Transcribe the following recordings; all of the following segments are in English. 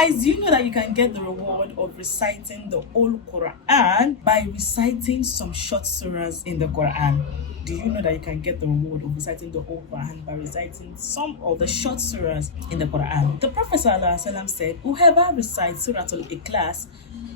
Guys, do you know that you can get the reward of reciting the whole Quran by reciting some short surahs in the Quran? Do you know that you can get the reward of reciting the whole Quran by reciting some of the short surahs in the Quran? The Prophet ﷺ said, whoever recites Surah Al-Ikhlas,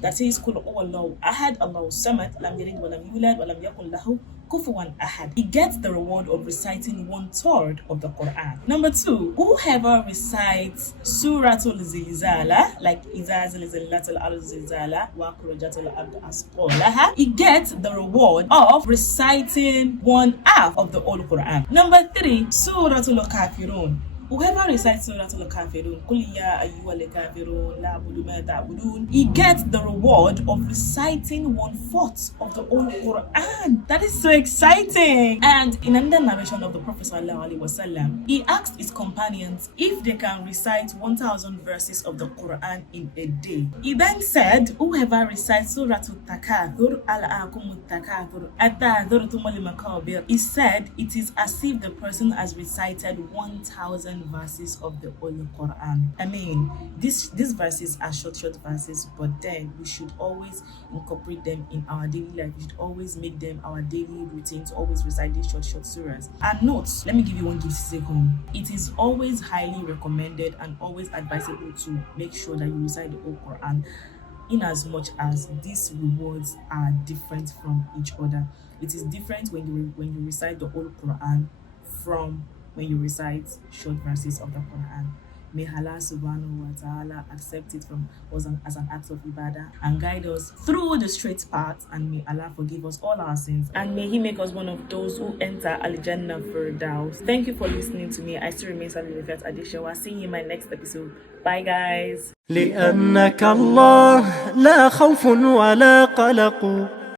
that is, Qul huwallahu ahad, Allahu samad, lam yalid wa lam yulad wa lam yakul lahu kufuwan ahad, he gets the reward of reciting 1/3 of the Quran. Number 2, whoever recites Surah Al-Zilzala, like Iza zilzilatil ardu zilzala wa akhrajatil ardu asqalaha, he gets the reward of reciting 1/2 of the whole Quran. Number 3, Surah Al-Kafirun. Whoever recites Surah Al-Kafirun, Qul ya ayyuhal kafirun la a'budu ma ta'budun, he gets the reward of reciting 1/4 of the whole Quran. That is so exciting. And in another narration of the Prophet ﷺ, he asked his companions if they can recite 1,000 verses of the Quran in a day. He then said, whoever recites Surah Al-Takathur, al'akum al-takathur, atta dhurtumul makabir, he said it is as if the person has recited 1,000 verses of the Holy Quran. I mean, these verses are short verses, but then we should always incorporate them in our daily life. We should always make them our daily routine to always recite these short surahs. And notes, let me give you one gift to take home. It is always highly recommended and always advisable to make sure that you recite the whole Quran, in as much as these rewards are different from each other. It is different when you recite the whole Quran from when you recite short verses of the Quran. May Allah subhanahu wa ta'ala accept it from us as an act of ibadah and guide us through the straight path, and may Allah forgive us all our sins, and may He make us one of those who enter Al-Jannah Firdaus. Thank you for listening to me. I still remain Sally Lefet Adishawa. See you in my next episode. Bye guys. لأنك الله لا خوف ولا قلق